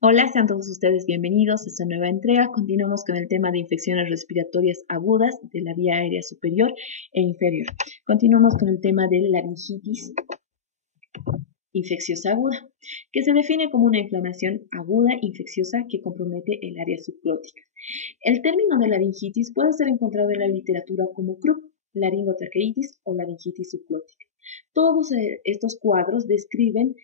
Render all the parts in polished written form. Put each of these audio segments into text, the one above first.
Hola, sean todos ustedes bienvenidos a esta nueva entrega. Continuamos con el tema de infecciones respiratorias agudas de la vía aérea superior e inferior. Continuamos con el tema de la laringitis infecciosa aguda, que se define como una inflamación aguda infecciosa que compromete el área subglótica. El término de laringitis puede ser encontrado en la literatura como CRUP, laringotraqueitis o laringitis subglótica. Todos estos cuadros describen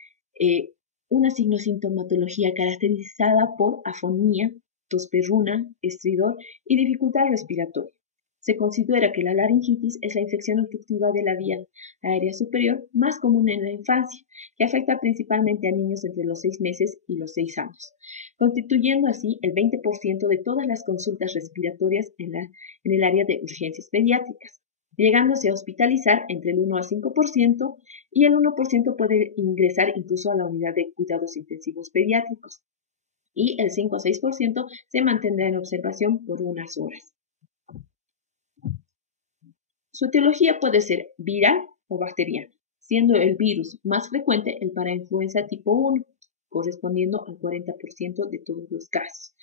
una signosintomatología caracterizada por afonía, tos perruna, estridor y dificultad respiratoria. Se considera que la laringitis es la infección obstructiva de la vía aérea superior más común en la infancia, que afecta principalmente a niños entre los 6 meses y los 6 años, constituyendo así el 20% de todas las consultas respiratorias en el área de urgencias pediátricas, llegándose a hospitalizar entre el 1 a 5% y el 1% puede ingresar incluso a la unidad de cuidados intensivos pediátricos y el 5 a 6% se mantendrá en observación por unas horas. Su etiología puede ser viral o bacteriana, siendo el virus más frecuente el parainfluenza tipo 1, correspondiendo al 40% de todos los casos.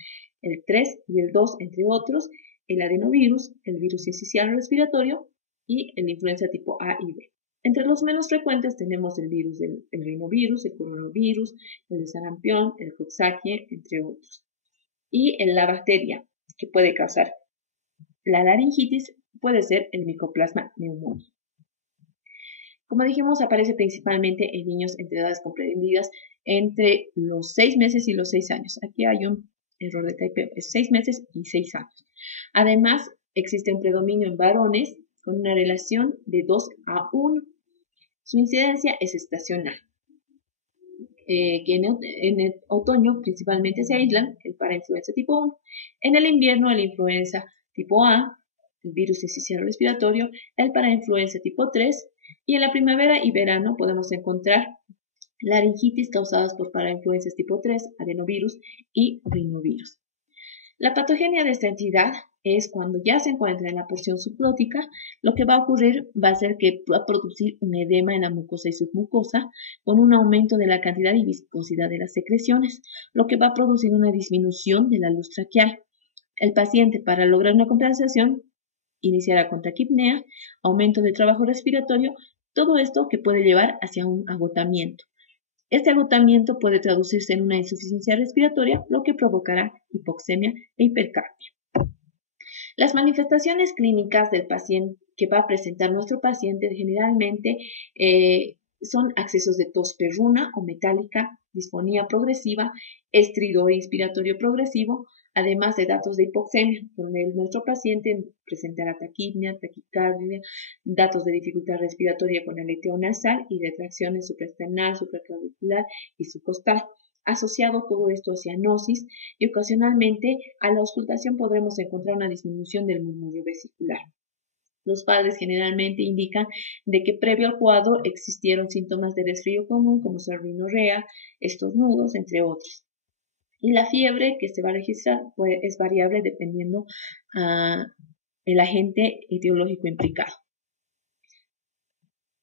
El 3 y el 2, entre otros, el adenovirus, el virus sincicial respiratorio y el influenza tipo A y B. Entre los menos frecuentes tenemos el virus del rinovirus, el coronavirus, el de sarampión, el coxsackie, entre otros. Y la bacteria que puede causar la laringitis puede ser el Mycoplasma pneumoniae. Como dijimos, aparece principalmente en niños entre edades comprendidas entre los 6 meses y los 6 años. Aquí hay un error de typeo, es 6 meses y 6 años. Además, existe un predominio en varones con una relación de 2 a 1. Su incidencia es estacional, que en el otoño principalmente se aíslan el parainfluenza tipo 1. En el invierno el influenza tipo A, el virus sincicial respiratorio, el parainfluenza tipo 3, y en la primavera y verano podemos encontrar laringitis causadas por parainfluencias tipo 3, adenovirus y rinovirus. La patogenia de esta entidad es cuando ya se encuentra en la porción subglótica, lo que va a ocurrir va a ser que va a producir un edema en la mucosa y submucosa con un aumento de la cantidad y viscosidad de las secreciones, lo que va a producir una disminución de la luz traqueal. El paciente, para lograr una compensación, iniciará con taquipnea, aumento de trabajo respiratorio, todo esto que puede llevar hacia un agotamiento. Este agotamiento puede traducirse en una insuficiencia respiratoria, lo que provocará hipoxemia e hipercapnia. Las manifestaciones clínicas del paciente que va a presentar nuestro paciente generalmente son accesos de tos perruna o metálica, disfonía progresiva, estridor inspiratorio progresivo, además de datos de hipoxemia, donde nuestro paciente presentará taquipnea, taquicardia, datos de dificultad respiratoria con aleteo nasal y retracciones supraesternal, supraclavicular y subcostal. Asociado todo esto a cianosis y ocasionalmente a la auscultación podremos encontrar una disminución del murmullo vesicular. Los padres generalmente indican de que previo al cuadro existieron síntomas de resfrío común como rinorrea, estornudos, entre otros. Y la fiebre que se va a registrar pues, es variable dependiendo del agente etiológico implicado.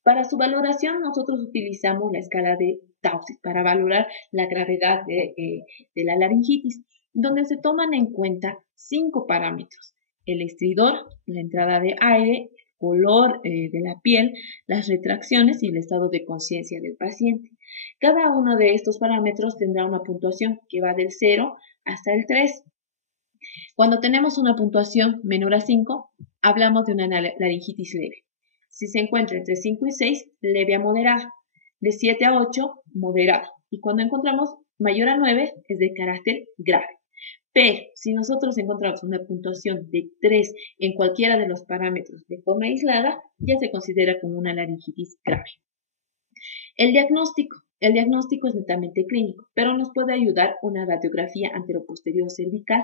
Para su valoración nosotros utilizamos la escala de Taussig para valorar la gravedad de la laringitis, donde se toman en cuenta 5 parámetros: el estridor, la entrada de aire, el color de la piel, las retracciones y el estado de conciencia del paciente. Cada uno de estos parámetros tendrá una puntuación que va del 0 hasta el 3. Cuando tenemos una puntuación menor a 5, hablamos de una laringitis leve. Si se encuentra entre 5 y 6, leve a moderada. De 7 a 8, moderada. Y cuando encontramos mayor a 9, es de carácter grave. Pero si nosotros encontramos una puntuación de 3 en cualquiera de los parámetros de forma aislada, ya se considera como una laringitis grave. El diagnóstico es netamente clínico, pero nos puede ayudar una radiografía anteroposterior cervical,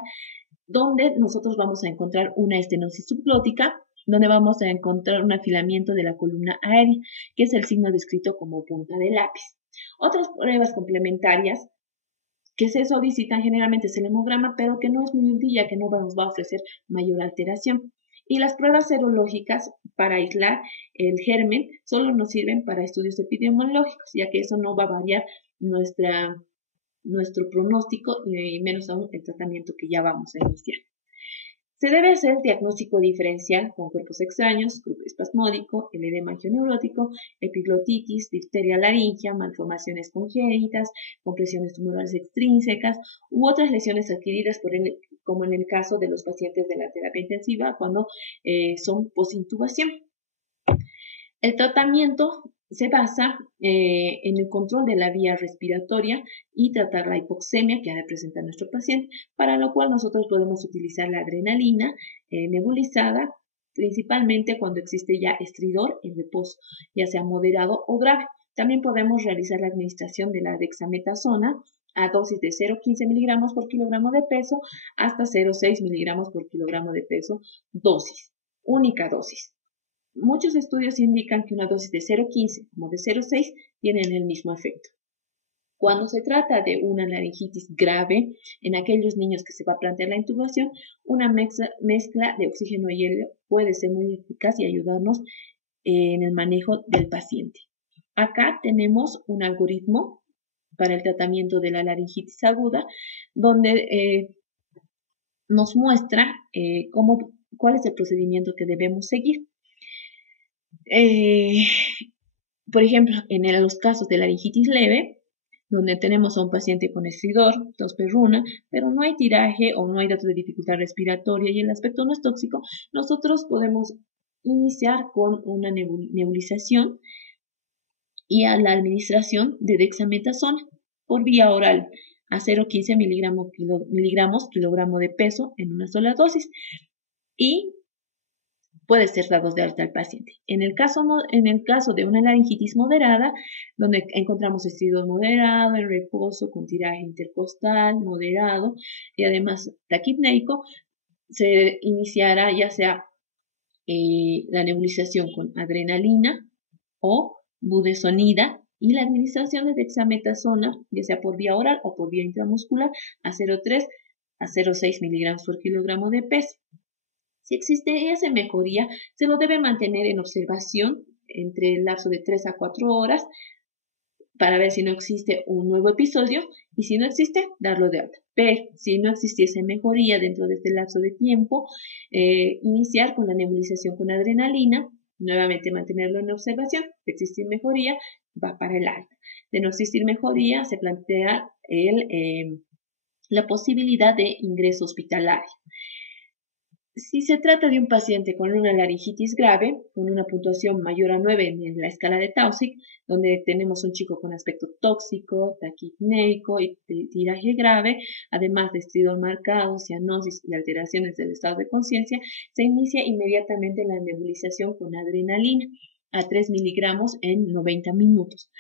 donde nosotros vamos a encontrar una estenosis subglótica, donde vamos a encontrar un afilamiento de la columna aérea, que es el signo descrito como punta de lápiz. Otras pruebas complementarias que se solicitan generalmente es el hemograma, pero que no es muy útil ya que no nos va a ofrecer mayor alteración. Y las pruebas serológicas para aislar el germen solo nos sirven para estudios epidemiológicos, ya que eso no va a variar nuestra nuestro pronóstico y menos aún el tratamiento que ya vamos a iniciar. Se debe hacer diagnóstico diferencial con cuerpos extraños, grupo espasmódico, el edema angioneurótico, epiglotitis, difteria laringea, malformaciones congénitas, compresiones tumorales extrínsecas u otras lesiones adquiridas como en el caso de los pacientes de la terapia intensiva cuando son posintubación. El tratamiento se basa en el control de la vía respiratoria y tratar la hipoxemia que ha de presentar nuestro paciente, para lo cual nosotros podemos utilizar la adrenalina nebulizada, principalmente cuando existe ya estridor en reposo, ya sea moderado o grave. También podemos realizar la administración de la dexametasona a dosis de 0,15 miligramos por kilogramo de peso hasta 0,6 miligramos por kilogramo de peso, única dosis. Muchos estudios indican que una dosis de 0,15 como de 0,6 tienen el mismo efecto. Cuando se trata de una laringitis grave, en aquellos niños que se va a plantear la intubación, una mezcla de oxígeno y helio puede ser muy eficaz y ayudarnos en el manejo del paciente. Acá tenemos un algoritmo para el tratamiento de la laringitis aguda, donde nos muestra cuál es el procedimiento que debemos seguir. Por ejemplo, en los casos de laringitis leve, donde tenemos a un paciente con estridor, tos perruna, pero no hay tiraje o no hay datos de dificultad respiratoria y el aspecto no es tóxico, nosotros podemos iniciar con una nebulización y a la administración de dexametasona por vía oral a 0,15 miligramos kilogramo de peso en una sola dosis y puede ser dados de alta al paciente. En el caso de una laringitis moderada, donde encontramos estridor moderado, en reposo, con tiraje intercostal moderado y además taquipneico, se iniciará ya sea la nebulización con adrenalina o budesonida y la administración de dexametasona, ya sea por vía oral o por vía intramuscular, a 0,3 a 0,6 miligramos por kilogramo de peso. Si existe esa mejoría, se lo debe mantener en observación entre el lapso de 3 a 4 horas para ver si no existe un nuevo episodio y si no existe, darlo de alta. Pero si no existiese mejoría dentro de este lapso de tiempo, iniciar con la nebulización con adrenalina, nuevamente mantenerlo en observación. De existir mejoría, va para el alta. De no existir mejoría, se plantea la posibilidad de ingreso hospitalario. Si se trata de un paciente con una laringitis grave, con una puntuación mayor a 9 en la escala de Taussig, donde tenemos un chico con aspecto tóxico, taquipneico y tiraje grave, además de estridor marcado, cianosis y alteraciones del estado de conciencia, se inicia inmediatamente la nebulización con adrenalina a 3 miligramos en 90 minutos.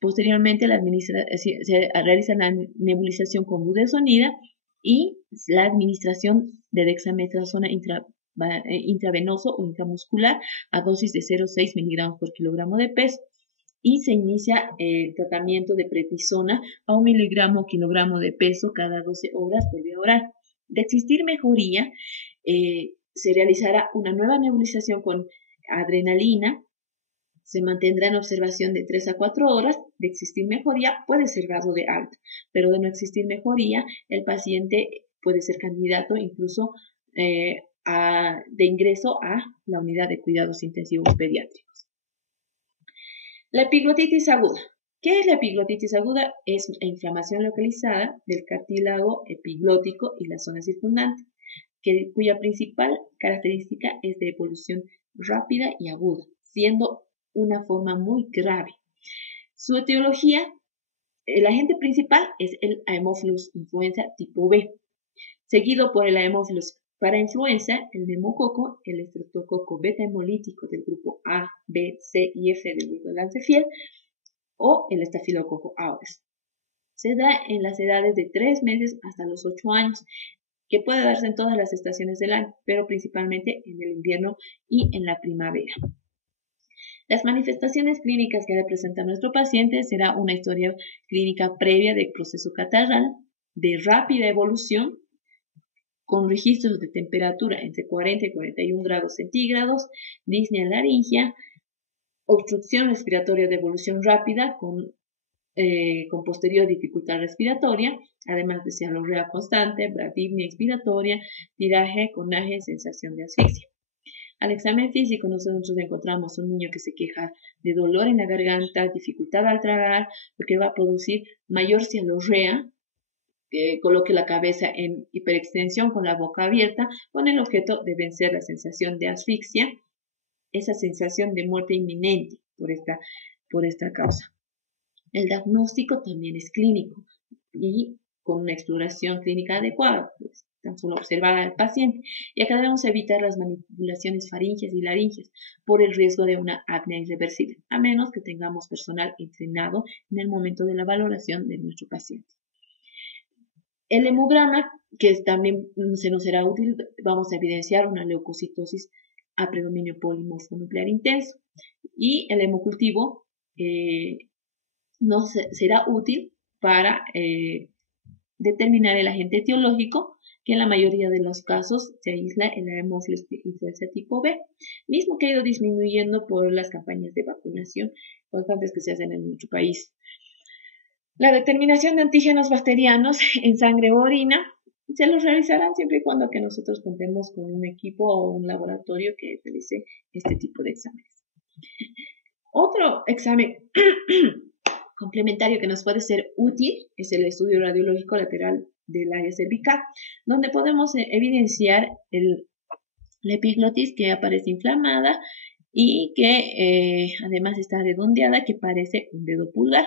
Posteriormente se realiza la nebulización con budesonida y la administración de dexametasona intravenoso o intramuscular a dosis de 0,6 miligramos por kilogramo de peso y se inicia el tratamiento de prednisona a 1 miligramo kilogramo de peso cada 12 horas por vía oral. De existir mejoría, se realizará una nueva nebulización con adrenalina. Se mantendrá en observación de 3 a 4 horas. De existir mejoría, puede ser dado de alta, pero de no existir mejoría, el paciente puede ser candidato incluso de ingreso a la unidad de cuidados intensivos pediátricos. La epiglotitis aguda. ¿Qué es la epiglotitis aguda? Es la inflamación localizada del cartílago epiglótico y la zona circundante, cuya principal característica es de evolución rápida y aguda, siendo una forma muy grave. Su etiología, el agente principal es el Haemophilus influenza tipo B, seguido por el Haemophilus parainfluenza, el neumococo, el estreptococo beta hemolítico del grupo A, B, C y F del grupo Lancefiel o el estafilococo aureus. Se da en las edades de 3 meses hasta los 8 años, que puede darse en todas las estaciones del año, pero principalmente en el invierno y en la primavera. Las manifestaciones clínicas que presenta nuestro paciente será una historia clínica previa de proceso catarral, de rápida evolución, con registros de temperatura entre 40 y 41 grados centígrados, disnea laringea, obstrucción respiratoria de evolución rápida con con posterior dificultad respiratoria, además de cialorrea constante, bradipnia expiratoria, tiraje, conaje, sensación de asfixia. Al examen físico nosotros encontramos un niño que se queja de dolor en la garganta, dificultad al tragar, porque va a producir mayor cialorrea, que coloque la cabeza en hiperextensión con la boca abierta, con el objeto de vencer la sensación de asfixia, esa sensación de muerte inminente por esta causa. El diagnóstico también es clínico y con una exploración clínica adecuada, pues, tan solo observar al paciente. Y acá debemos evitar las manipulaciones faríngeas y laringeas por el riesgo de una apnea irreversible, a menos que tengamos personal entrenado en el momento de la valoración de nuestro paciente. El hemograma, que también se nos será útil, vamos a evidenciar una leucocitosis a predominio polimorfonuclear intenso. Y el hemocultivo nos será útil para determinar el agente etiológico, que en la mayoría de los casos se aísla en la hemófilos influenza tipo B, mismo que ha ido disminuyendo por las campañas de vacunación constantes que se hacen en nuestro país. La determinación de antígenos bacterianos en sangre o orina se los realizarán siempre y cuando que nosotros contemos con un equipo o un laboratorio que realice este tipo de exámenes. Otro examen complementario que nos puede ser útil es el estudio radiológico lateral del área cervical, donde podemos evidenciar la epiglotis que aparece inflamada y que además está redondeada, que parece un dedo pulgar,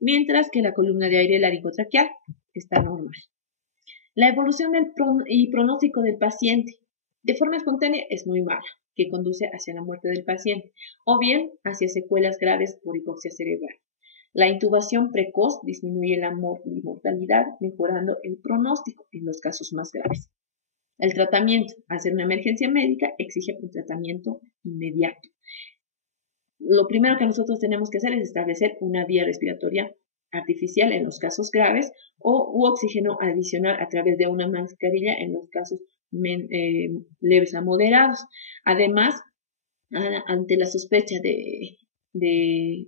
mientras que la columna de aire laringotraqueal está normal. La evolución y pronóstico del paciente de forma espontánea es muy mala, que conduce hacia la muerte del paciente o bien hacia secuelas graves por hipoxia cerebral. La intubación precoz disminuye la mortalidad, mejorando el pronóstico en los casos más graves. El tratamiento, al ser una emergencia médica, exige un tratamiento inmediato. Lo primero que nosotros tenemos que hacer es establecer una vía respiratoria artificial en los casos graves u oxígeno adicional a través de una mascarilla en los casos leves a moderados. Además, ante la sospecha de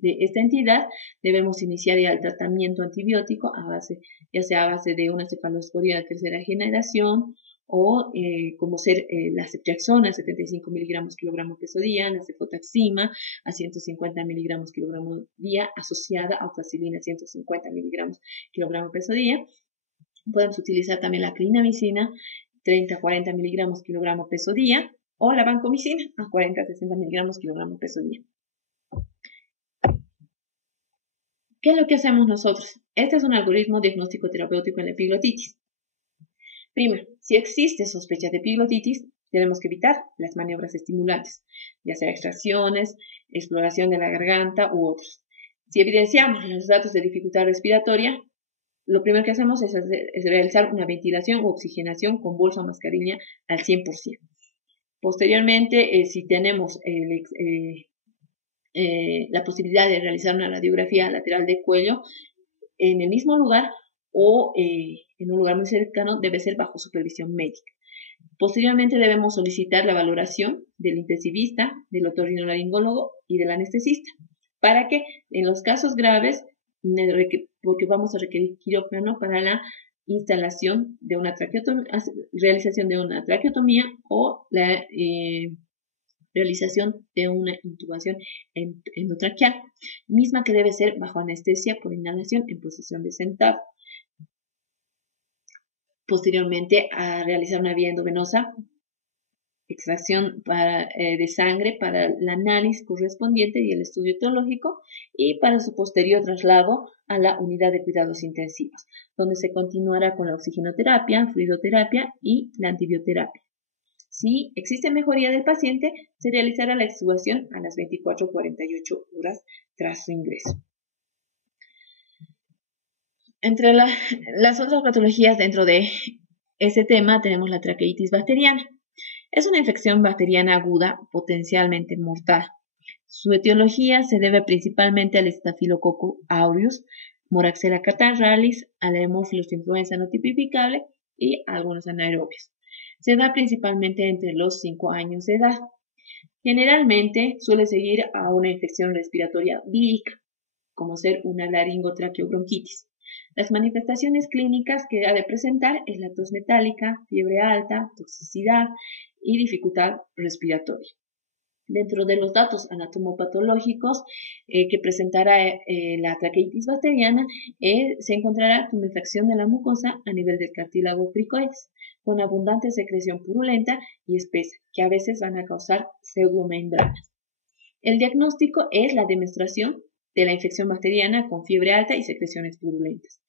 esta entidad, debemos iniciar ya el tratamiento antibiótico ya sea a base de una cefalosporina de tercera generación o como ser la ceftriaxona 75 miligramos kilogramo peso día, la cefotaxima a 150 miligramos kilogramo día asociada a oxacilina 150 miligramos kilogramo peso día. Podemos utilizar también la clindamicina 30 a 40 miligramos kilogramo peso día o la vancomicina a 40 a 60 miligramos kilogramo peso día. ¿Qué es lo que hacemos nosotros? Este es un algoritmo diagnóstico terapéutico en la epiglotitis. Primero, si existe sospecha de epiglotitis, tenemos que evitar las maniobras estimulantes, ya sea extracciones, exploración de la garganta u otros. Si evidenciamos los datos de dificultad respiratoria, lo primero que hacemos es realizar una ventilación u oxigenación con bolsa o mascarilla al 100%. Posteriormente, si tenemos la posibilidad de realizar una radiografía lateral de cuello en el mismo lugar o en un lugar muy cercano, debe ser bajo supervisión médica. Posteriormente debemos solicitar la valoración del intensivista, del otorrinolaringólogo y del anestesista, para que en los casos graves, porque vamos a requerir quirófano para la instalación de una realización de una traqueotomía o la realización de una intubación endotraqueal, misma que debe ser bajo anestesia por inhalación en posición de sentado. Posteriormente a realizar una vía endovenosa, extracción de sangre para el análisis correspondiente y el estudio etiológico, y para su posterior traslado a la unidad de cuidados intensivos, donde se continuará con la oxigenoterapia, fluidoterapia y la antibioterapia. Si existe mejoría del paciente, se realizará la extubación a las 24 o 48 horas tras su ingreso. Entre las otras patologías dentro de ese tema tenemos la traqueitis bacteriana. Es una infección bacteriana aguda, potencialmente mortal. Su etiología se debe principalmente al Staphylococcus aureus, Moraxella catarrhalis, a la Haemophilus influenza no tipificable y a algunos anaerobios. Se da principalmente entre los 5 años de edad. Generalmente suele seguir a una infección respiratoria vírica, como ser una laringotraqueobronquitis. Las manifestaciones clínicas que ha de presentar es la tos metálica, fiebre alta, toxicidad y dificultad respiratoria. Dentro de los datos anatomopatológicos que presentará la traqueitis bacteriana, se encontrará tumefacción de la mucosa a nivel del cartílago cricoides, con abundante secreción purulenta y espesa, que a veces van a causar pseudomembranas. El diagnóstico es la demostración de la infección bacteriana con fiebre alta y secreciones purulentas.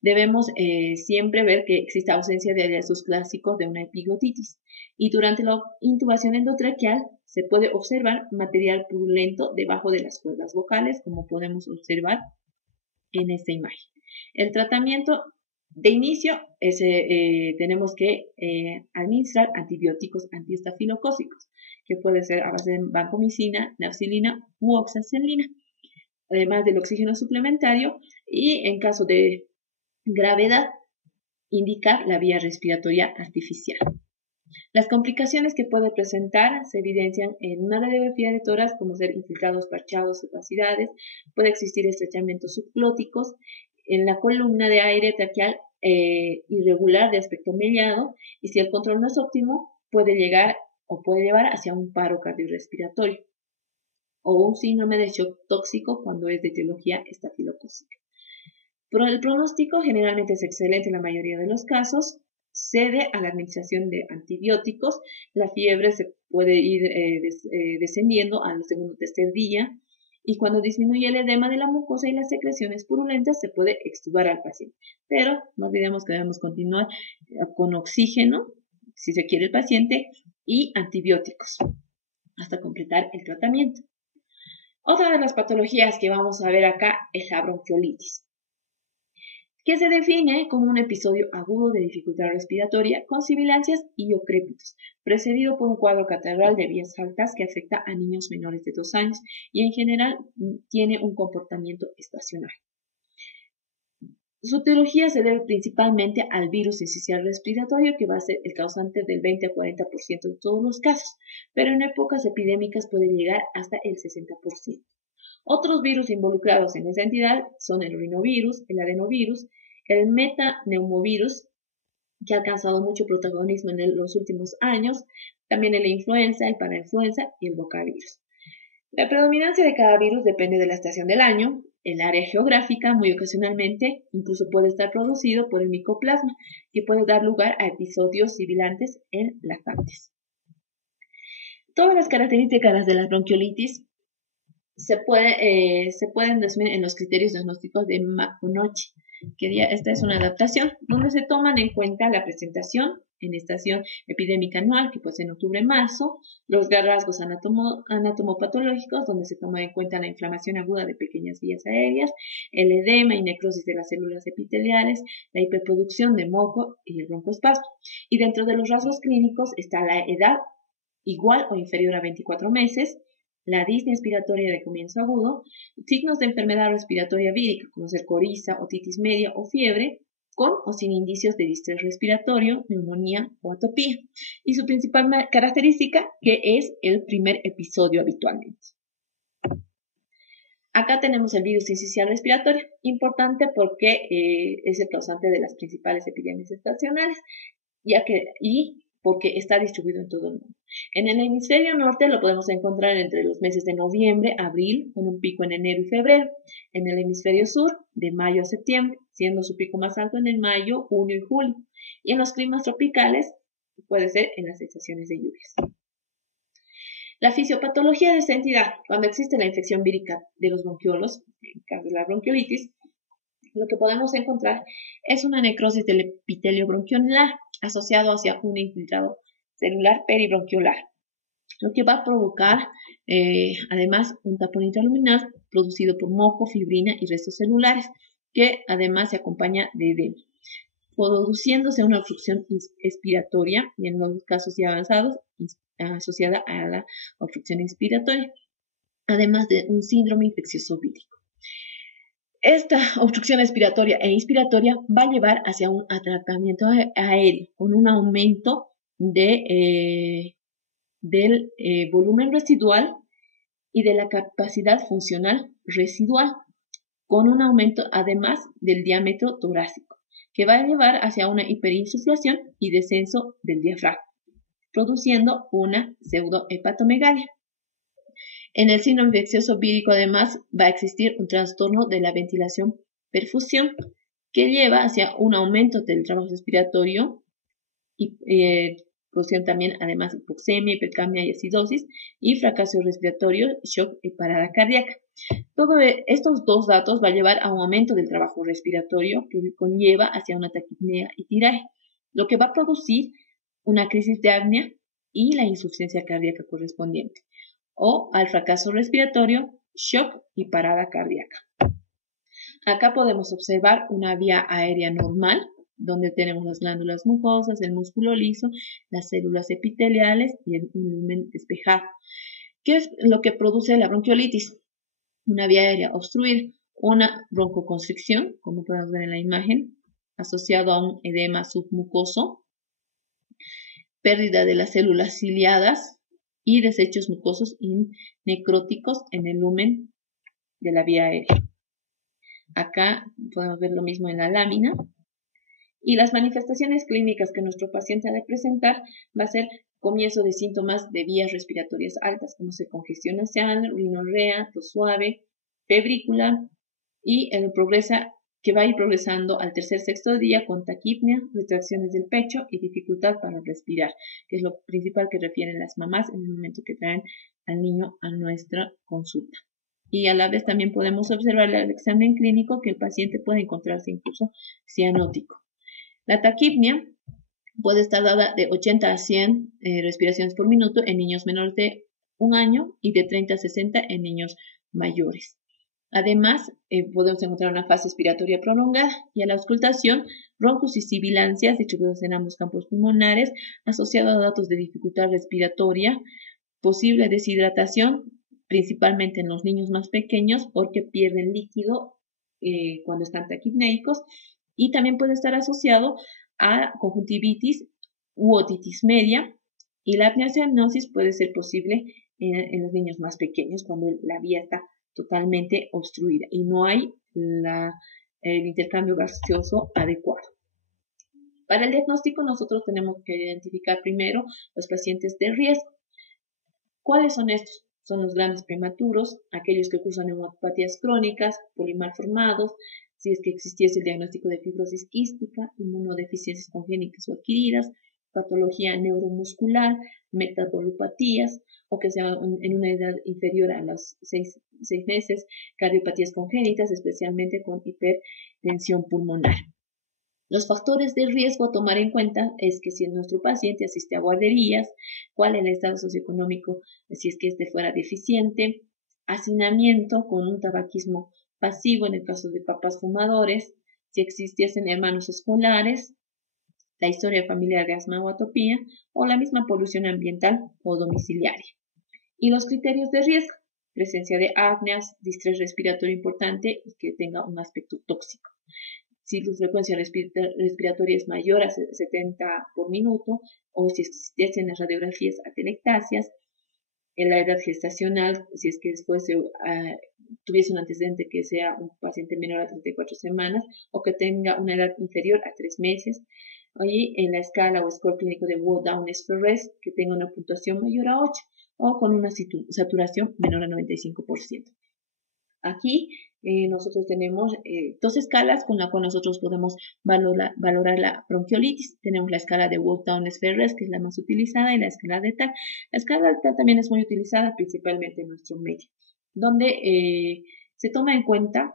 Debemos siempre ver que existe ausencia de hallazgos clásicos de una epiglotitis, y durante la intubación endotraqueal se puede observar material purulento debajo de las cuerdas vocales, como podemos observar en esta imagen. El tratamiento de inicio es, tenemos que administrar antibióticos antiestafilocócicos, que puede ser a base de vancomicina, nafcilina u oxacilina, además del oxígeno suplementario, y en caso de gravedad, indicar la vía respiratoria artificial. Las complicaciones que puede presentar se evidencian en una radiografía de tórax, como ser infiltrados parchados, opacidades, puede existir estrechamientos subglóticos, en la columna de aire traqueal irregular de aspecto mellado, y si el control no es óptimo, puede llegar o puede llevar hacia un paro cardiorrespiratorio o un síndrome de shock tóxico cuando es de etiología estafilocócica. Pero el pronóstico generalmente es excelente en la mayoría de los casos, cede a la administración de antibióticos, la fiebre se puede ir descendiendo al segundo o tercer día, y cuando disminuye el edema de la mucosa y las secreciones purulentas se puede extubar al paciente. Pero no olvidemos que debemos continuar con oxígeno, si se quiere el paciente, y antibióticos hasta completar el tratamiento. Otra de las patologías que vamos a ver acá es la bronquiolitis, que se define como un episodio agudo de dificultad respiratoria con sibilancias y o crépitos, precedido por un cuadro catarral de vías altas que afecta a niños menores de 2 años y en general tiene un comportamiento estacional. Su etiología se debe principalmente al virus sincicial respiratorio, que va a ser el causante del 20 a 40% de todos los casos, pero en épocas epidémicas puede llegar hasta el 60%. Otros virus involucrados en esa entidad son el rinovirus, el adenovirus, el metaneumovirus, que ha alcanzado mucho protagonismo en los últimos años, también el influenza, el parainfluenza y el bocavirus. La predominancia de cada virus depende de la estación del año, el área geográfica, muy ocasionalmente, incluso puede estar producido por el micoplasma, que puede dar lugar a episodios sibilantes en lactantes. Todas las características de la bronquiolitis se pueden resumir en los criterios diagnósticos de McConaughey, que esta es una adaptación donde se toman en cuenta la presentación en estación epidémica anual, que puede ser en octubre-marzo, los rasgos anatomopatológicos, donde se toma en cuenta la inflamación aguda de pequeñas vías aéreas, el edema y necrosis de las células epiteliales, la hiperproducción de moco y el broncoespasmo. Y dentro de los rasgos clínicos está la edad igual o inferior a 24 meses, la disnea respiratoria de comienzo agudo, signos de enfermedad respiratoria vírica, como ser coriza, otitis media o fiebre, con o sin indicios de distrés respiratorio, neumonía o atopía. Y su principal característica, que es el primer episodio habitualmente. Acá tenemos el virus sincicial respiratorio, importante porque es el causante de las principales epidemias estacionales, y porque está distribuido en todo el mundo. En el hemisferio norte lo podemos encontrar entre los meses de noviembre, abril, con un pico en enero y febrero. En el hemisferio sur, de mayo a septiembre, siendo su pico más alto en el mayo, junio y julio. Y en los climas tropicales puede ser en las estaciones de lluvias. La fisiopatología de esta entidad, cuando existe la infección vírica de los bronquiolos, en caso de la bronquiolitis, lo que podemos encontrar es una necrosis del epitelio bronquiolar asociado hacia un infiltrado celular peribronquiolar, lo que va a provocar además un tapón intraluminal producido por moco, fibrina y restos celulares, que además se acompaña de edema, produciéndose una obstrucción expiratoria y en los casos ya avanzados asociada a la obstrucción inspiratoria, además de un síndrome infeccioso vírico. Esta obstrucción expiratoria e inspiratoria va a llevar hacia un atracamiento aéreo con un aumento del volumen residual y de la capacidad funcional residual. con un aumento además del diámetro torácico, que va a llevar hacia una hiperinsuflación y descenso del diafragma, produciendo una pseudohepatomegalia. En el signo infeccioso vírico, además, va a existir un trastorno de la ventilación-perfusión que lleva hacia un aumento del trabajo respiratorio y producción también, además, hipoxemia, hipercamia y acidosis, y fracaso respiratorio, shock y parada cardíaca. Todos estos dos datos va a llevar a un aumento del trabajo respiratorio que conlleva hacia una taquipnea y tiraje, lo que va a producir una crisis de apnea y la insuficiencia cardíaca correspondiente, o al fracaso respiratorio, shock y parada cardíaca. Acá podemos observar una vía aérea normal, donde tenemos las glándulas mucosas, el músculo liso, las células epiteliales y el lumen despejado. ¿Qué es lo que produce la bronquiolitis? Una vía aérea obstruida, una broncoconstricción, como podemos ver en la imagen, asociado a un edema submucoso, pérdida de las células ciliadas y desechos mucosos y necróticos en el lumen de la vía aérea. Acá podemos ver lo mismo en la lámina. Y las manifestaciones clínicas que nuestro paciente ha de presentar va a ser comienzo de síntomas de vías respiratorias altas, como congestión nasal, rinorrea, tos suave, febrícula, y que va a ir progresando al tercer, sexto día con taquipnea, retracciones del pecho y dificultad para respirar, que es lo principal que refieren las mamás en el momento que traen al niño a nuestra consulta. Y a la vez también podemos observar el examen clínico que el paciente puede encontrarse incluso cianótico. La taquipnea puede estar dada de 80 a 100 respiraciones por minuto en niños menores de 1 año y de 30 a 60 en niños mayores. Además, podemos encontrar una fase expiratoria prolongada y a la auscultación, broncos y sibilancias distribuidos en ambos campos pulmonares, asociados a datos de dificultad respiratoria, posible deshidratación, principalmente en los niños más pequeños porque pierden líquido cuando están taquipnéicos, y también puede estar asociado a conjuntivitis u otitis media, y la apnea cianosis puede ser posible en los niños más pequeños cuando la vía está totalmente obstruida y no hay el intercambio gaseoso adecuado. Para el diagnóstico nosotros tenemos que identificar primero los pacientes de riesgo. ¿Cuáles son estos? Son los grandes prematuros, aquellos que cursan neumopatías crónicas, polimalformados, si es que existiese el diagnóstico de fibrosis quística, inmunodeficiencias congénitas o adquiridas, patología neuromuscular, metabolopatías, o que sea en una edad inferior a los 6 meses, cardiopatías congénitas, especialmente con hipertensión pulmonar. Los factores de riesgo a tomar en cuenta es que si nuestro paciente asiste a guarderías, cuál es el estado socioeconómico, si es que este fuera deficiente, hacinamiento con un tabaquismo pasivo en el caso de papás fumadores, si existiesen hermanos escolares, la historia familiar de asma o atopía, o la misma polución ambiental o domiciliaria. Y los criterios de riesgo, presencia de apneas, distrés respiratorio importante y que tenga un aspecto tóxico. Si tu frecuencia respiratoria es mayor a 70 por minuto, o si existiesen las radiografías atelectasias, en la edad gestacional, si es que después tuviese un antecedente que sea un paciente menor a 34 semanas o que tenga una edad inferior a 3 meses, y en la escala o score clínico de Wood-Downes-Ferrez que tenga una puntuación mayor a 8 o con una saturación menor a 95%. Aquí nosotros tenemos dos escalas con las cuales nosotros podemos valorar la bronquiolitis. Tenemos la escala de Wood-Downes-Ferrez, que es la más utilizada, y la escala de TAL. La escala de TAL también es muy utilizada principalmente en nuestro medio, donde se toma en cuenta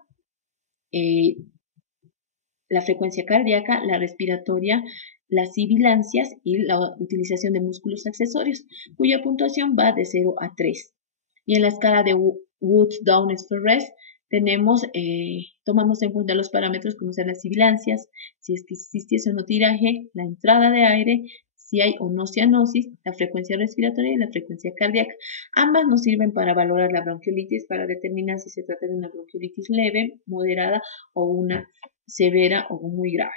la frecuencia cardíaca, la respiratoria, las sibilancias y la utilización de músculos accesorios, cuya puntuación va de 0 a 3. Y en la escala de Wood-Downes-Ferrez tomamos en cuenta los parámetros como son las sibilancias, si es que existiese o no tiraje, la entrada de aire, si hay o no cianosis, la frecuencia respiratoria y la frecuencia cardíaca. Ambas nos sirven para valorar la bronquiolitis, para determinar si se trata de una bronquiolitis leve, moderada o una severa o muy grave.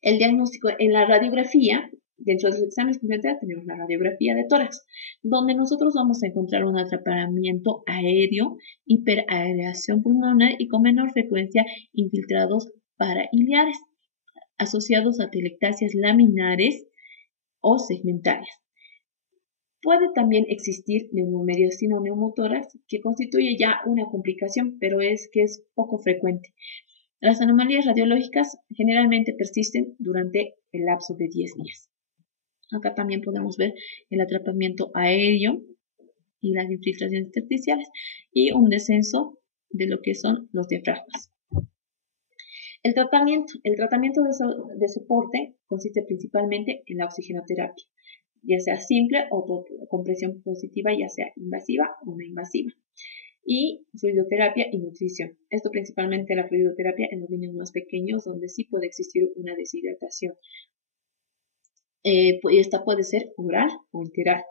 El diagnóstico en la radiografía Dentro de los exámenes complementarios tenemos la radiografía de tórax, donde nosotros vamos a encontrar un atrapamiento aéreo, hiperareación pulmonar y con menor frecuencia infiltrados parailiares, asociados a telectasias laminares o segmentarias. Puede también existir neumomediastina o neumotórax, que constituye ya una complicación, pero es poco frecuente. Las anomalías radiológicas generalmente persisten durante el lapso de 10 días. Acá también podemos ver el atrapamiento aéreo y las infiltraciones intersticiales y un descenso de lo que son los diafragmas. El tratamiento de soporte consiste principalmente en la oxigenoterapia, ya sea simple o con presión positiva, ya sea invasiva o no invasiva, y fluidoterapia y nutrición. Esto principalmente la fluidoterapia en los niños más pequeños, donde sí puede existir una deshidratación. Esta puede ser oral o enteral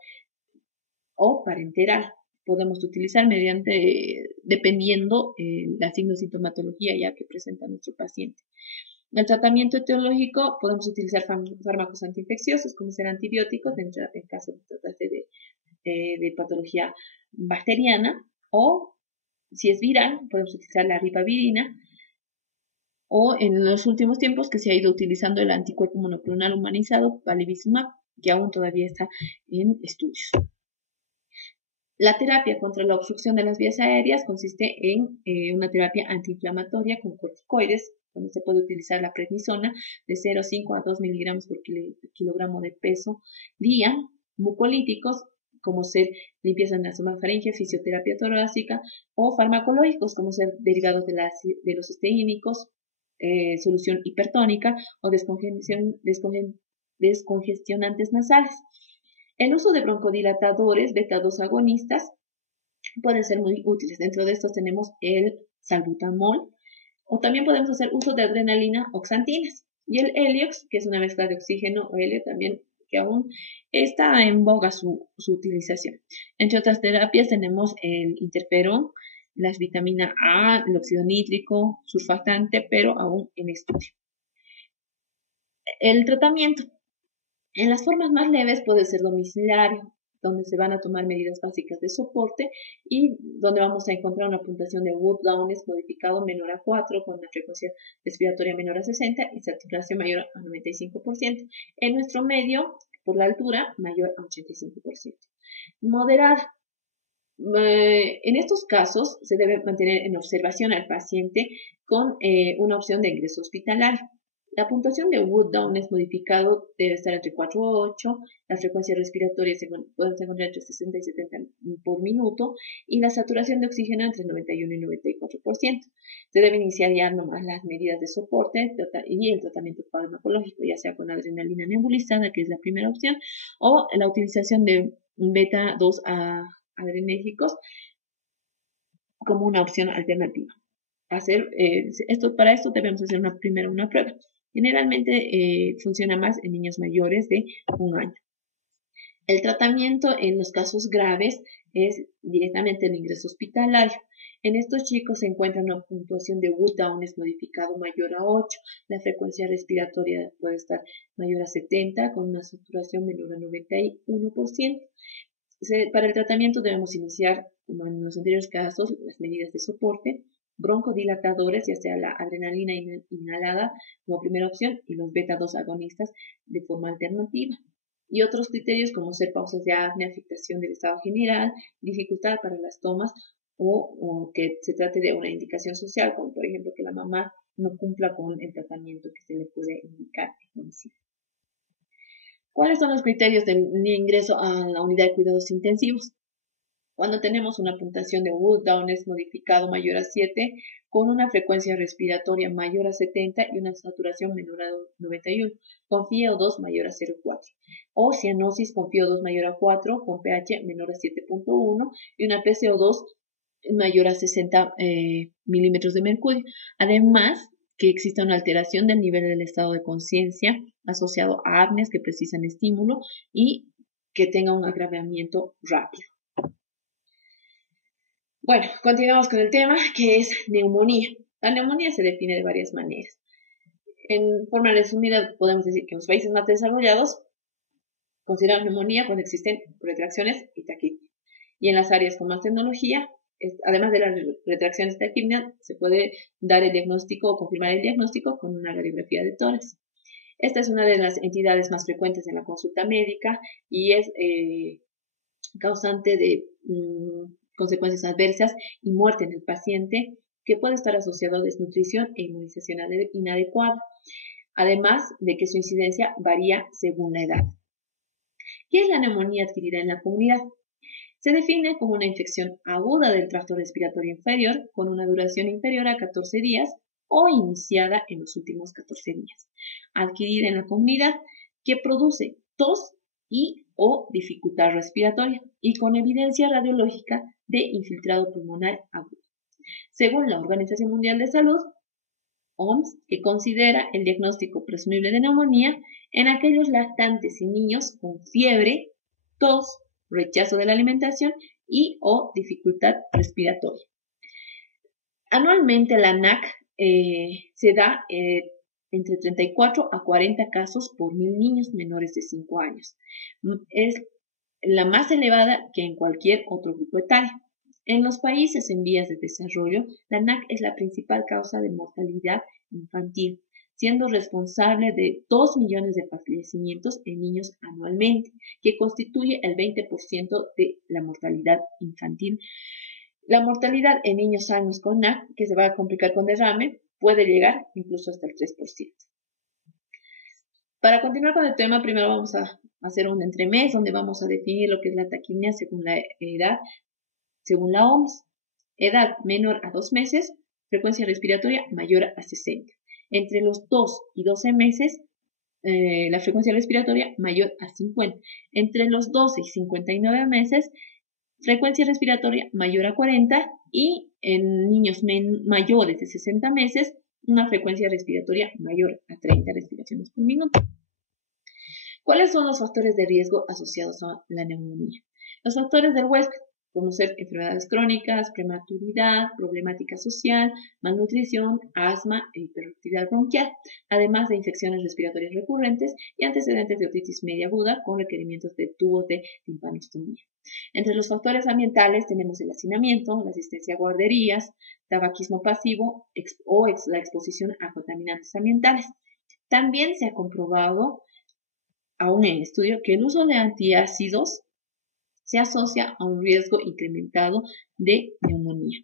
o parenteral. Podemos utilizar dependiendo la sintomatología ya que presenta nuestro paciente. En el tratamiento etiológico podemos utilizar fármacos antiinfecciosos como ser antibióticos en caso de tratarse de patología bacteriana, o si es viral podemos utilizar la ribavirina, o en los últimos tiempos que se ha ido utilizando el anticuerpo monoclonal humanizado palivizumab, que aún todavía está en estudios. La terapia contra la obstrucción de las vías aéreas consiste en una terapia antiinflamatoria con corticoides, donde se puede utilizar la prednisona de 0,5 a 2 miligramos por kilogramo de peso día, mucolíticos, como ser limpieza nasofaríngea, fisioterapia torácica, o farmacológicos, como ser derivados de los esteínicos, solución hipertónica o descongestionantes nasales. El uso de broncodilatadores beta-2 agonistas pueden ser muy útiles. Dentro de estos tenemos el salbutamol, o también podemos hacer uso de adrenalina oxantinas, y el Heliox, que es una mezcla de oxígeno o helio también, que aún está en boga su utilización. Entre otras terapias tenemos el interferón, la vitamina A, el óxido nítrico, surfactante, pero aún en estudio. El tratamiento en las formas más leves puede ser domiciliario, donde se van a tomar medidas básicas de soporte y donde vamos a encontrar una puntuación de Wood-Downes modificado menor a 4 con una frecuencia respiratoria menor a 60 y saturación mayor a 95%. En nuestro medio, por la altura, mayor a 85%. Moderada. En estos casos se debe mantener en observación al paciente con una opción de ingreso hospitalario. La puntuación de Wood-Downes modificado debe estar entre 4 y 8, la frecuencia respiratoria puede encontrar entre 60 y 70 por minuto y la saturación de oxígeno entre 91 y 94%. Se deben iniciar ya nomás las medidas de soporte y el tratamiento farmacológico, ya sea con adrenalina nebulizada, que es la primera opción, o la utilización de beta-2 adrenérgicos como una opción alternativa. Para esto debemos hacer primero una prueba. Generalmente funciona más en niños mayores de 1 año. El tratamiento en los casos graves es directamente el ingreso hospitalario. En estos chicos se encuentra una puntuación de Wood-Downes modificado mayor a 8. La frecuencia respiratoria puede estar mayor a 70 con una saturación menor a 91%. Para el tratamiento debemos iniciar, como en los anteriores casos, las medidas de soporte, broncodilatadores, ya sea la adrenalina inhalada como primera opción y los beta-2 agonistas de forma alternativa. Y otros criterios como ser pausas de apnea, afectación del estado general, dificultad para las tomas o que se trate de una indicación social, como por ejemplo que la mamá no cumpla con el tratamiento que se le puede indicar en domicilio. ¿Cuáles son los criterios de ingreso a la unidad de cuidados intensivos? Cuando tenemos una puntuación de Wood-Downes modificado mayor a 7, con una frecuencia respiratoria mayor a 70 y una saturación menor a 91, con FiO2 mayor a 0,4, o cianosis con FiO2 mayor a 4, con pH menor a 7,1 y una PCO2 mayor a 60 milímetros de mercurio. Además, que exista una alteración del nivel del estado de conciencia asociado a apneas que precisan estímulo y que tenga un agravamiento rápido. Bueno, continuamos con el tema, que es neumonía. La neumonía se define de varias maneras. En forma resumida, podemos decir que en los países más desarrollados consideramos neumonía cuando existen retracciones y taquipnea. Y en las áreas con más tecnología, además de las retracciones y taquipnea, se puede dar el diagnóstico o confirmar el diagnóstico con una radiografía de tórax. Esta es una de las entidades más frecuentes en la consulta médica y es causante de consecuencias adversas y muerte en el paciente, que puede estar asociado a desnutrición e inmunización inadecuada, además de que su incidencia varía según la edad. ¿Qué es la neumonía adquirida en la comunidad? Se define como una infección aguda del tracto respiratorio inferior con una duración inferior a 14 días o iniciada en los últimos 14 días, adquirida en la comunidad, que produce tos y o dificultad respiratoria y con evidencia radiológica de infiltrado pulmonar agudo. Según la Organización Mundial de Salud, OMS, que considera el diagnóstico presumible de neumonía en aquellos lactantes y niños con fiebre, tos, rechazo de la alimentación y o dificultad respiratoria. Anualmente la NAC se da entre 34 a 40 casos por 1000 niños menores de 5 años. Es la más elevada que en cualquier otro grupo etario. En los países en vías de desarrollo, la NAC es la principal causa de mortalidad infantil, siendo responsable de 2 millones de fallecimientos en niños anualmente, que constituye el 20% de la mortalidad infantil. La mortalidad en niños sanos con NAC, que se va a complicar con derrame, puede llegar incluso hasta el 3%. Para continuar con el tema, primero vamos a hacer un entremés donde vamos a definir lo que es la taquipnea según la edad, según la OMS. Edad menor a 2 meses, frecuencia respiratoria mayor a 60. Entre los 2 y 12 meses, la frecuencia respiratoria mayor a 50. Entre los 12 y 59 meses, frecuencia respiratoria mayor a 40 y en niños mayores de 60 meses, una frecuencia respiratoria mayor a 30 respiraciones por minuto. ¿Cuáles son los factores de riesgo asociados a la neumonía? Los factores del huésped, como ser enfermedades crónicas, prematuridad, problemática social, malnutrición, asma e hiperactividad bronquial, además de infecciones respiratorias recurrentes y antecedentes de otitis media aguda con requerimientos de tubos de timpanostomía. Entre los factores ambientales tenemos el hacinamiento, la asistencia a guarderías, tabaquismo pasivo o la exposición a contaminantes ambientales. También se ha comprobado, aún en estudio, que el uso de antiácidos se asocia a un riesgo incrementado de neumonía.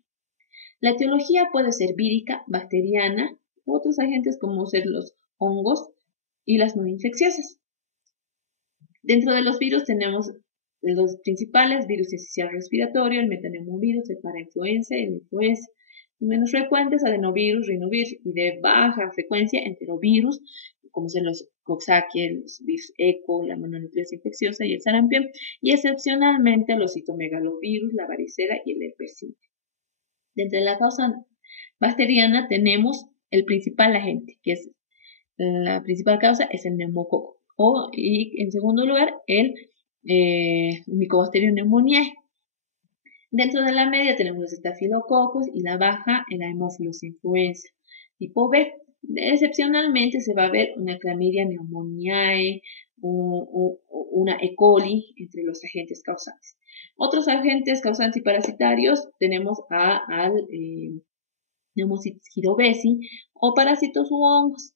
La etiología puede ser vírica, bacteriana u otros agentes como ser los hongos y las no infecciosas. Dentro de los virus tenemos los principales: virus esencial respiratorio, el metaneumovirus, el parainfluenza, el influenza. Menos frecuentes, adenovirus, rinovirus, y de baja frecuencia, enterovirus, como son los Coxsackie, los virus ECO, la mononucleosis infecciosa y el sarampión, y excepcionalmente los citomegalovirus, la varicela y el herpes simple. Dentro de la causa bacteriana tenemos el principal agente, que es la principal causa es el neumococo, y en segundo lugar el Mycobacterium pneumoniae. Dentro de la media tenemos los estafilococos y la baja el Haemophilus influenza tipo B. Excepcionalmente se va a ver una Chlamydia pneumoniae, una E. coli entre los agentes causantes. Otros agentes causantes y parasitarios tenemos al Pneumocystis jirovecii o parásitos u hongos.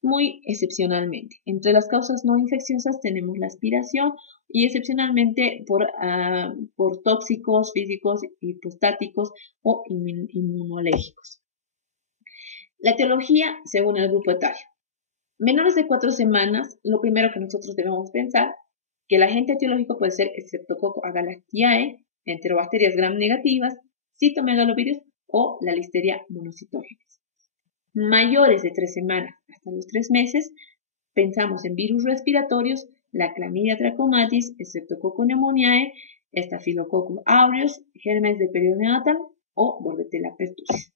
Muy excepcionalmente. Entre las causas no infecciosas tenemos la aspiración y excepcionalmente por tóxicos físicos, hipostáticos o inmunológicos. La etiología según el grupo etario. Menores de 4 semanas, lo primero que nosotros debemos pensar que el agente etiológico puede ser Streptococcus agalactiae, enterobacterias gram negativas, citomegalovirus o la Listeria monocytogenes. Mayores de 3 semanas hasta los 3 meses, pensamos en virus respiratorios, la Chlamydia trachomatis, Streptococcus pneumoniae, Staphylococcus aureus, germes de periodo neonatal o Bordetella pertussis.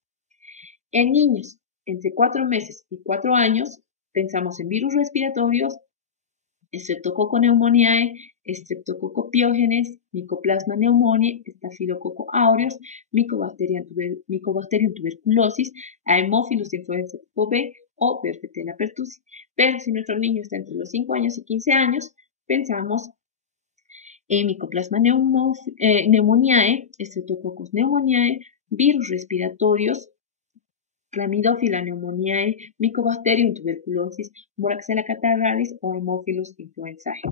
En niños entre 4 meses y 4 años, pensamos en virus respiratorios, Streptococcus pneumoniae, Streptococcus pyogenes, Mycoplasma pneumoniae, Staphylococcus aureus, Mycobacterium tuberculosis, Haemophilus influenza tipo B o Bordetella pertussis. Pero si nuestro niño está entre los 5 años y 15 años, pensamos en Mycoplasma pneumoniae, Streptococcus pneumoniae, virus respiratorios, Chlamydophila pneumoniae, Mycobacterium tuberculosis, Moraxella catarrhalis o Haemophilus influenzae.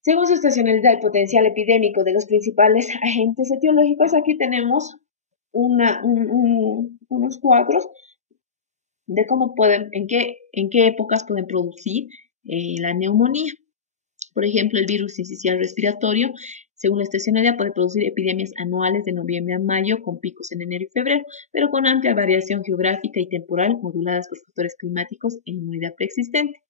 Según su estacionalidad y potencial epidémico de los principales agentes etiológicos, aquí tenemos unos cuadros de cómo en qué épocas pueden producir la neumonía. Por ejemplo, el virus sincicial respiratorio, según la estacionalidad, puede producir epidemias anuales de noviembre a mayo con picos en enero y febrero, pero con amplia variación geográfica y temporal moduladas por factores climáticos e inmunidad preexistente.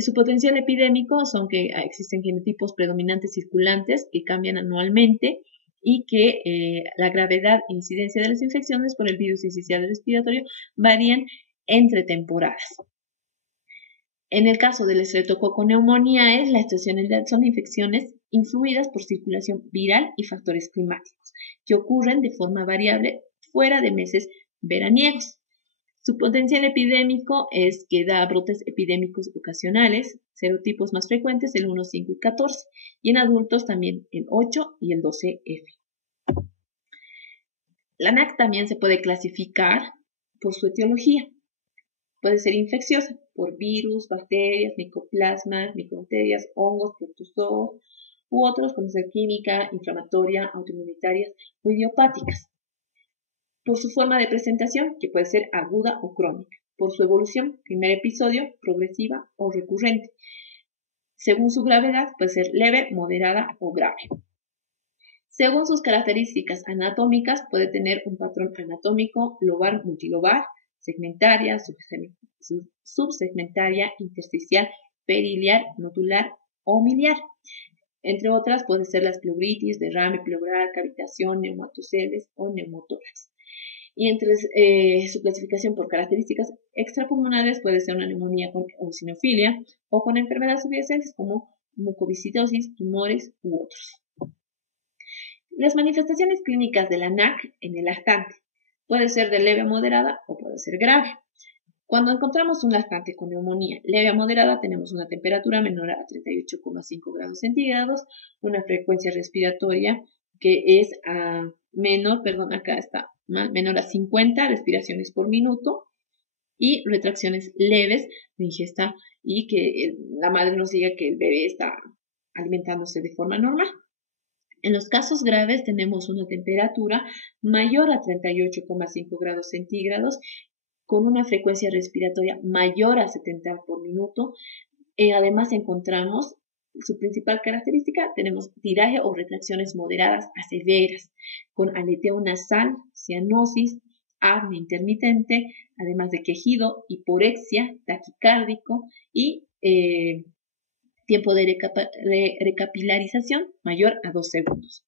Su potencial epidémico son que existen genotipos predominantes circulantes que cambian anualmente y que la gravedad e incidencia de las infecciones por el virus sincicial respiratorio varían entre temporadas. En el caso del Streptococcus pneumoniae, la estacionalidad son infecciones influidas por circulación viral y factores climáticos, que ocurren de forma variable fuera de meses veraniegos. Su potencial epidémico es que da brotes epidémicos ocasionales, serotipos más frecuentes el 1, 5 y 14, y en adultos también el 8 y el 12F. La NAC también se puede clasificar por su etiología. Puede ser infecciosa por virus, bacterias, micoplasmas, micobacterias, hongos, protozoos u otros como ser química, inflamatoria, autoinmunitarias o idiopáticas. Por su forma de presentación, que puede ser aguda o crónica. Por su evolución, primer episodio, progresiva o recurrente. Según su gravedad, puede ser leve, moderada o grave. Según sus características anatómicas, puede tener un patrón anatómico lobar, multilobar, segmentaria, subsegmentaria, intersticial, periliar, nodular o miliar. Entre otras, puede ser las pleuritis, derrame pleural, cavitación, neumatoceles o neumotórax. Y entre su clasificación por características extrapulmonares puede ser una neumonía con eosinofilia o con enfermedades subyacentes como mucoviscidosis, tumores u otros. Las manifestaciones clínicas de la NAC en el lactante puede ser de leve a moderada o puede ser grave. Cuando encontramos un lactante con neumonía leve a moderada, tenemos una temperatura menor a 38,5 grados centígrados, una frecuencia respiratoria que es menor a 50 respiraciones por minuto y retracciones leves de ingesta y que la madre nos diga que el bebé está alimentándose de forma normal. En los casos graves tenemos una temperatura mayor a 38,5 grados centígrados con una frecuencia respiratoria mayor a 70 por minuto. Además encontramos su principal característica, tenemos tiraje o retracciones moderadas a severas, con aleteo nasal, cianosis, apnea intermitente, además de quejido, hiporexia, taquicárdico y tiempo de recapilarización mayor a 2 segundos.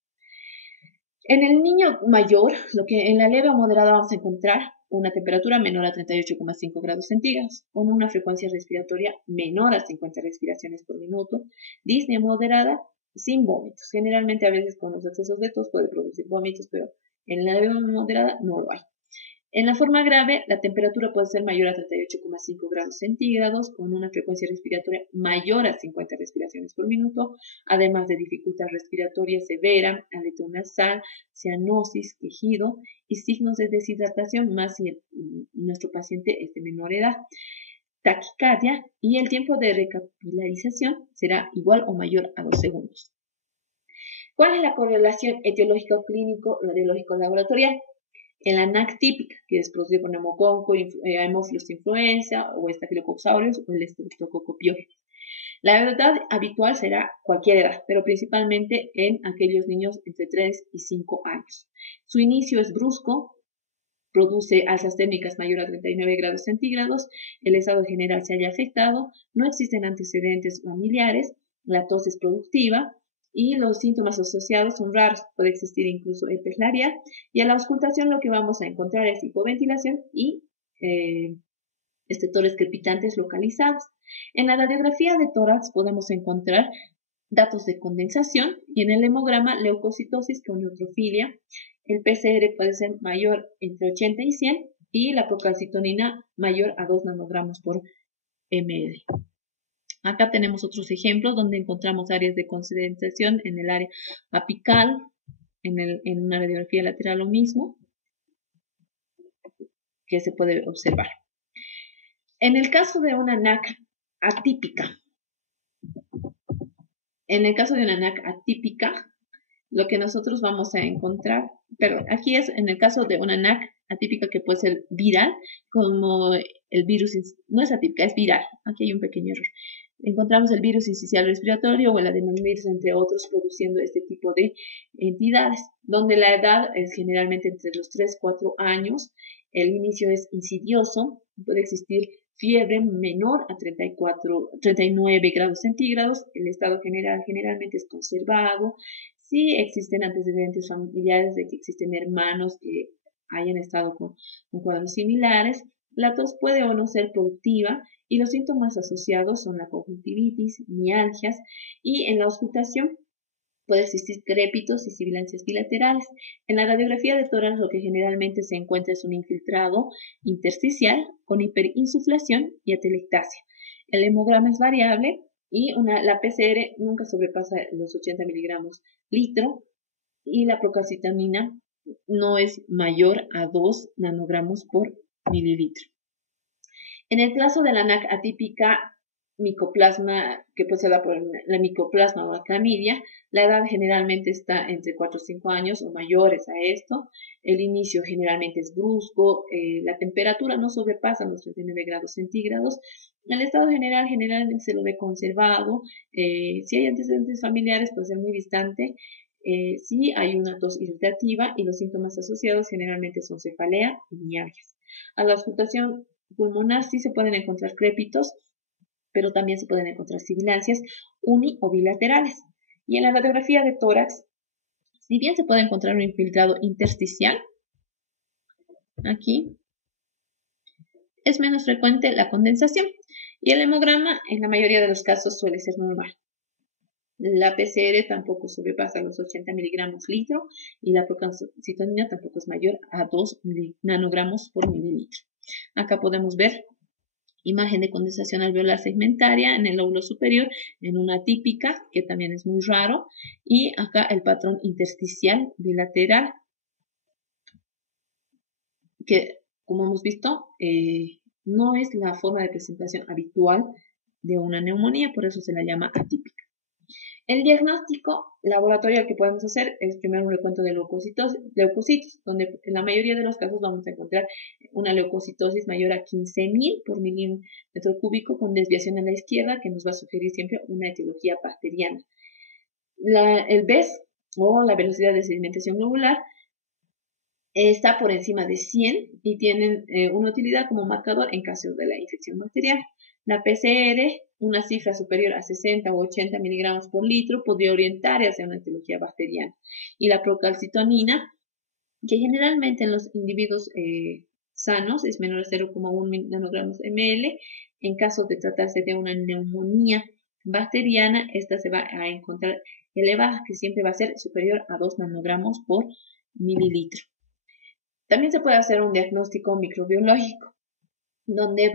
En el niño mayor, en la leve o moderada vamos a encontrar una temperatura menor a 38,5 grados centígrados, con una frecuencia respiratoria menor a 50 respiraciones por minuto, disnea moderada, sin vómitos. Generalmente a veces con los excesos de tos puede producir vómitos, pero en la leve o moderada no lo hay. En la forma grave, la temperatura puede ser mayor a 38,5 grados centígrados, con una frecuencia respiratoria mayor a 50 respiraciones por minuto, además de dificultad respiratoria severa, aleteo nasal, cianosis, quejido y signos de deshidratación, más si nuestro paciente es de menor edad. Taquicardia y el tiempo de recapilarización será igual o mayor a 2 segundos. ¿Cuál es la correlación etiológico-clínico-radiológico-laboratorial? En la NAC típica, que es producida por neumococo, Haemophilus influenza o Staphylococcus aureus o el Streptococcus pyogenes. La edad habitual será cualquier edad, pero principalmente en aquellos niños entre 3 y 5 años. Su inicio es brusco, produce alzas térmicas mayor a 39 grados centígrados, el estado general se halla afectado, no existen antecedentes familiares, la tos es productiva, y los síntomas asociados son raros, puede existir incluso herpes labial, y a la auscultación lo que vamos a encontrar es hipoventilación y estetores crepitantes localizados. En la radiografía de tórax podemos encontrar datos de condensación y en el hemograma leucocitosis con neutrofilia. El PCR puede ser mayor entre 80 y 100 y la procalcitonina mayor a 2 nanogramos por ml. Acá tenemos otros ejemplos donde encontramos áreas de concentración en el área apical, en una radiografía lateral lo mismo, que se puede observar. En el caso de una NAC atípica, lo que nosotros vamos a encontrar, pero aquí es en el caso de una NAC atípica que puede ser viral, como el virus, no es atípica, es viral. Aquí hay un pequeño error. Encontramos el virus incisional respiratorio o el adenovirus, entre otros, produciendo este tipo de entidades, donde la edad es generalmente entre los 3-4 años, el inicio es insidioso, puede existir fiebre menor a 39 grados centígrados, el estado general generalmente es conservado. Si existen antecedentes familiares de que existen hermanos que hayan estado con cuadros similares, la tos puede o no ser productiva y los síntomas asociados son la conjuntivitis, mialgias y en la auscultación puede existir crépitos y sibilancias bilaterales. En la radiografía de tórax lo que generalmente se encuentra es un infiltrado intersticial con hiperinsuflación y atelectasia. El hemograma es variable y la PCR nunca sobrepasa los 80 miligramos litro y la procalcitonina no es mayor a 2 nanogramos por mililitro. En el caso de la NAC atípica, micoplasma, que puede ser la micoplasma o la clamidia, la edad generalmente está entre 4 o 5 años o mayores a esto. El inicio generalmente es brusco, la temperatura no sobrepasa los 39 grados centígrados. El estado general generalmente se lo ve conservado. Si hay antecedentes familiares, puede ser muy distante. Si hay una tos irritativa y los síntomas asociados generalmente son cefalea y mialgias. A la auscultación pulmonar sí se pueden encontrar crépitos, pero también se pueden encontrar sibilancias uni o bilaterales. Y en la radiografía de tórax, si bien se puede encontrar un infiltrado intersticial, aquí es menos frecuente la condensación y el hemograma en la mayoría de los casos suele ser normal. La PCR tampoco sobrepasa los 80 miligramos litro y la procalcitonina tampoco es mayor a 2 nanogramos por mililitro. Acá podemos ver imagen de condensación alveolar segmentaria en el lóbulo superior, en una típica, que también es muy raro, y acá el patrón intersticial bilateral, que como hemos visto, no es la forma de presentación habitual de una neumonía, por eso se la llama atípica. El diagnóstico laboratorio que podemos hacer es primero un recuento de leucocitos, donde en la mayoría de los casos vamos a encontrar una leucocitosis mayor a 15.000 por milímetro cúbico con desviación a la izquierda, que nos va a sugerir siempre una etiología bacteriana. El BES o la velocidad de sedimentación globular está por encima de 100 y tienen una utilidad como marcador en caso de la infección bacteriana. La PCR, una cifra superior a 60 o 80 miligramos por litro, podría orientar hacia una etiología bacteriana. Y la procalcitonina, que generalmente en los individuos sanos es menor a 0,1 nanogramos ml. En caso de tratarse de una neumonía bacteriana, esta se va a encontrar elevada, que siempre va a ser superior a 2 nanogramos por mililitro. También se puede hacer un diagnóstico microbiológico, donde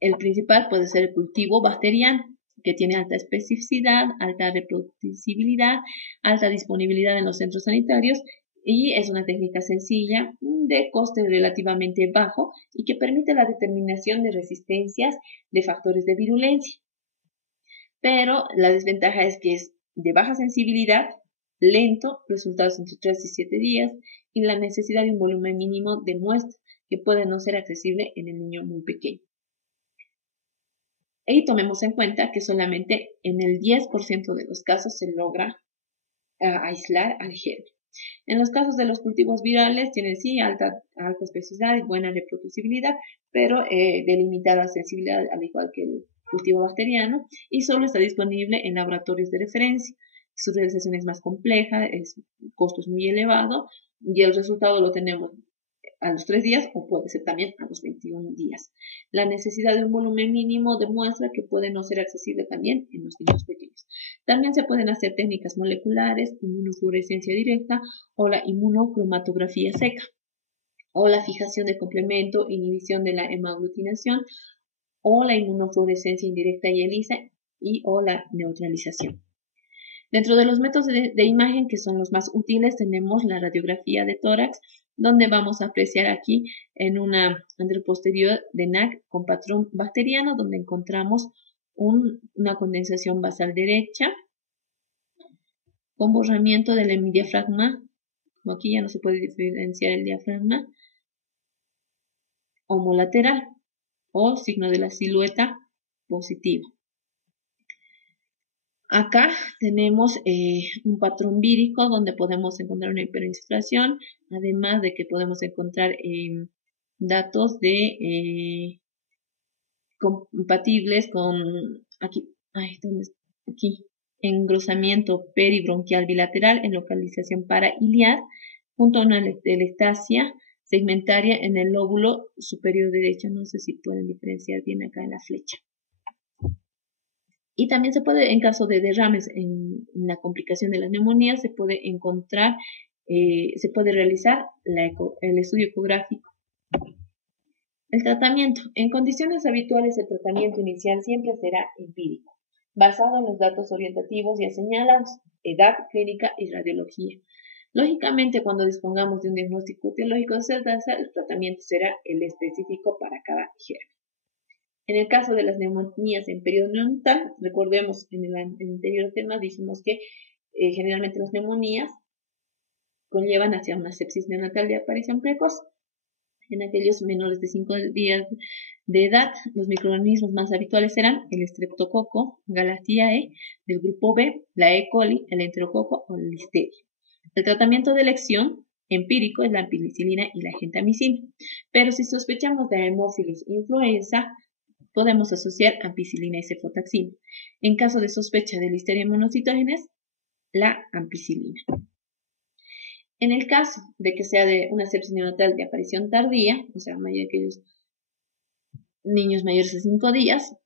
el principal puede ser el cultivo bacteriano, que tiene alta especificidad, alta reproducibilidad, alta disponibilidad en los centros sanitarios y es una técnica sencilla, de coste relativamente bajo y que permite la determinación de resistencias de factores de virulencia. Pero la desventaja es que es de baja sensibilidad, lento, resultados entre 3 y 7 días y la necesidad de un volumen mínimo de muestra que puede no ser accesible en el niño muy pequeño. Y tomemos en cuenta que solamente en el 10% de los casos se logra aislar al germen. En los casos de los cultivos virales tienen sí alta especificidad y buena reproducibilidad, pero de limitada sensibilidad al igual que el cultivo bacteriano y solo está disponible en laboratorios de referencia. Su realización es más compleja, el costo es muy elevado y el resultado lo tenemos a los 3 días o puede ser también a los 21 días. La necesidad de un volumen mínimo de muestra que puede no ser accesible también en los niños pequeños. También se pueden hacer técnicas moleculares, inmunofluorescencia directa o la inmunocromatografía seca o la fijación de complemento, inhibición de la hemaglutinación o la inmunofluorescencia indirecta y ELISA o la neutralización. Dentro de los métodos de imagen que son los más útiles tenemos la radiografía de tórax, donde vamos a apreciar aquí en una anteroposterior de NAC con patrón bacteriano, donde encontramos una condensación basal derecha con borramiento del hemidiafragma, como aquí ya no se puede diferenciar el diafragma, homolateral o signo de la silueta positivo. Acá tenemos un patrón vírico donde podemos encontrar una hiperinsuflación, además de que podemos encontrar datos de compatibles con aquí, engrosamiento peribronquial bilateral en localización parailiar, junto a una telestasia segmentaria en el lóbulo superior derecho. No sé si pueden diferenciar bien acá en la flecha. Y también se puede, en caso de derrames en la complicación de las neumonías, se puede encontrar, se puede realizar el estudio ecográfico. El tratamiento. En condiciones habituales, el tratamiento inicial siempre será empírico, basado en los datos orientativos ya señalados, edad, clínica y radiología. Lógicamente, cuando dispongamos de un diagnóstico etiológico de certeza, el tratamiento será el específico para cada germen. En el caso de las neumonías en periodo neonatal, recordemos en el anterior tema dijimos que generalmente las neumonías conllevan hacia una sepsis neonatal de aparición precoz. En aquellos menores de 5 días de edad, los microorganismos más habituales serán el Streptococo, Galathea del grupo B, la E. coli, el Enterococo o la Listeria. El tratamiento de elección empírico es la ampicilina y la gentamicina, pero si sospechamos de Haemophilus influenza, podemos asociar ampicilina y cefotaxima. En caso de sospecha de Listeria monocitógenes, la ampicilina. En el caso de que sea de una sepsis neonatal de aparición tardía, o sea, aquellos niños mayores de 5 días,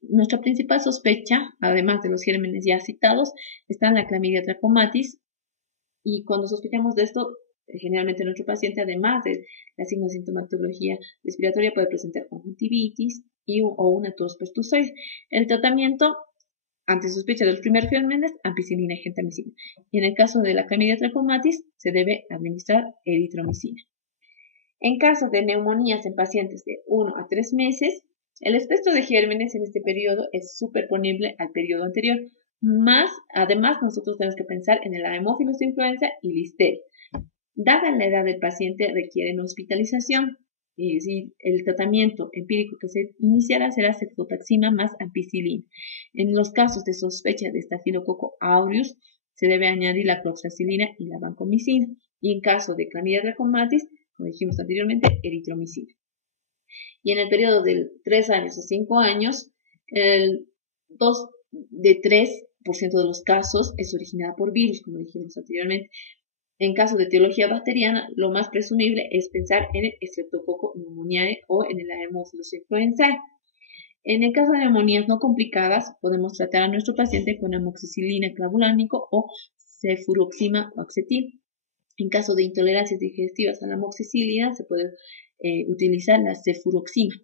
nuestra principal sospecha, además de los gérmenes ya citados, está en la Clamidia trachomatis, y cuando sospechamos de esto, generalmente nuestro paciente, además de la sintomatología respiratoria, puede presentar conjuntivitis o una tos pertussoide. El tratamiento ante sospecha de los primeros gérmenes, ampicilina y gentamicina. Y en el caso de la Clamidia trachomatis, se debe administrar eritromicina. En caso de neumonías en pacientes de 1 a 3 meses, el espectro de gérmenes en este periodo es superponible al periodo anterior. Además, nosotros tenemos que pensar en el Haemophilus influenza y Listeria. Dada la edad del paciente, requieren hospitalización. Y si el tratamiento empírico que se iniciará será cefotaxima más ampicilina. En los casos de sospecha de Staphylococcus aureus, se debe añadir la cloxacilina y la vancomicina. Y en caso de Clamidia trachomatis, como dijimos anteriormente, eritromicina. Y en el periodo de 3 años a 5 años, el 2 de 3% de los casos es originada por virus, como dijimos anteriormente. En caso de etiología bacteriana, lo más presumible es pensar en el Streptococcus pneumoniae o en el Haemophilus influenzae. En el caso de neumonías no complicadas, podemos tratar a nuestro paciente con amoxicilina clavulánico o cefuroxima o acetil. En caso de intolerancias digestivas a la amoxicilina, se puede utilizar la cefuroxima.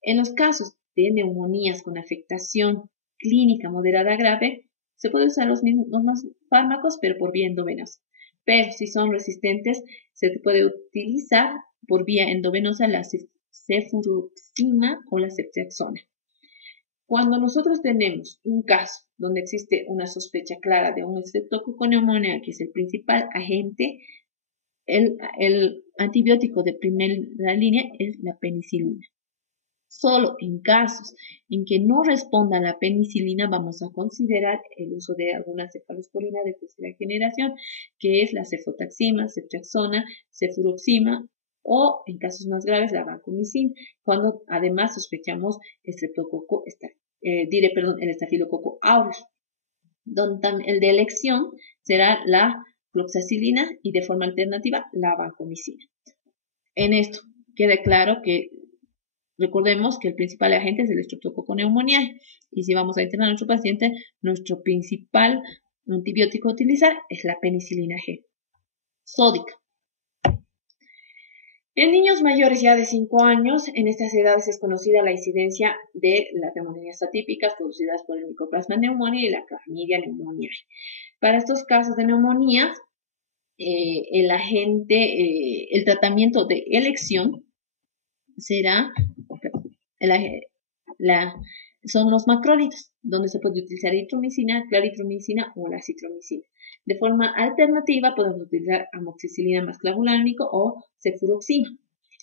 En los casos de neumonías con afectación clínica moderada grave, se puede usar los mismos fármacos, pero por vía endovenosa. Pero si son resistentes, se puede utilizar por vía endovenosa la cefuroxima o la ceftriaxona. Cuando nosotros tenemos un caso donde existe una sospecha clara de un Streptococcus pneumoniae, que es el principal agente, el antibiótico de primera línea es la penicilina. Solo en casos en que no responda a la penicilina vamos a considerar el uso de alguna cefalosporina de tercera generación, que es la cefotaxima, ceftriaxona, cefuroxima o, en casos más graves, la vancomicina, cuando además sospechamos el Staphylococcus aureus. El de elección será la cloxacilina y de forma alternativa la vancomicina. En esto queda claro que recordemos que el principal agente es el Streptococcus pneumoniae, y si vamos a internar a nuestro paciente, nuestro principal antibiótico a utilizar es la penicilina G sódica. En niños mayores ya de 5 años, en estas edades es conocida la incidencia de las neumonías atípicas producidas por el Mycoplasma pneumoniae y la Chlamydia pneumoniae. Para estos casos de neumonía, el tratamiento de elección será son los macrólidos, donde se puede utilizar eritromicina, claritromicina o la citromicina. De forma alternativa podemos utilizar amoxicilina más clavulánico o cefuroxima.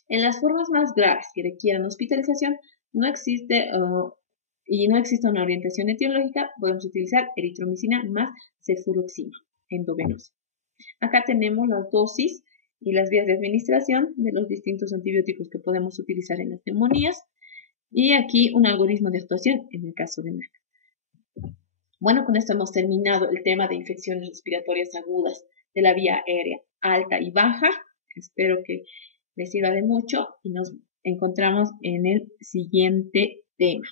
En las formas más graves que requieran hospitalización no existe una orientación etiológica, podemos utilizar eritromicina más cefuroxima endovenosa. Acá tenemos las dosis y las vías de administración de los distintos antibióticos que podemos utilizar en las neumonías. Y aquí un algoritmo de actuación en el caso de NAC. Bueno, con esto hemos terminado el tema de infecciones respiratorias agudas de la vía aérea alta y baja. Espero que les sirva de mucho y nos encontramos en el siguiente tema.